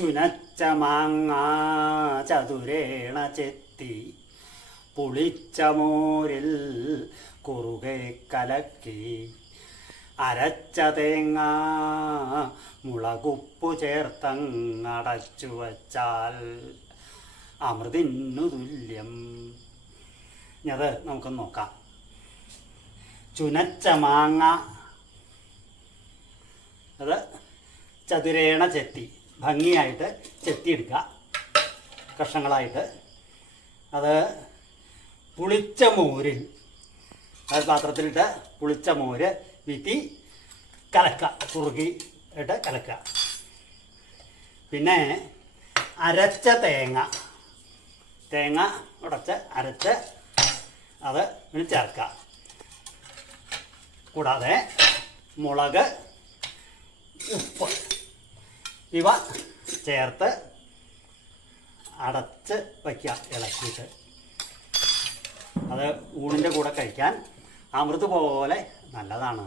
ചുനച്ച മാങ്ങ ചതുരേണ ചെത്തി പുളിച്ച മോരിൽ കുറുകെ കലക്കി അരച്ച തേങ്ങ മുളകുപ്പു ചേർത്തങ്ങടച്ചു വച്ചാൽ അമൃതിനു തുല്യം. അത് നമുക്കൊന്ന് നോക്കാം. ചുനച്ച മാങ്ങ അത് ചതുരേണ ചെത്തി ഭംഗിയായിട്ട് ചെത്തിയെടുക്കുക കഷ്ണങ്ങളായിട്ട്. അത് പുളിച്ച മോരിൽ അത് പാത്രത്തിലിട്ട് പുളിച്ച മോര് വിറ്റി കലക്കുക, കുറുകി ഇട്ട് കലക്കുക. പിന്നെ അരച്ച തേങ്ങ ഉടച്ച് അരച്ച് അത് ചേർക്കുക. കൂടാതെ മുളക്, ഉപ്പ് ഇവ ചേർത്ത് അടച്ച് വയ്ക്കുക ഇളക്കിയിട്ട്. അത് ഊണിൻ്റെ കൂടെ കഴിക്കാൻ അമൃത് പോലെ നല്ലതാണ്.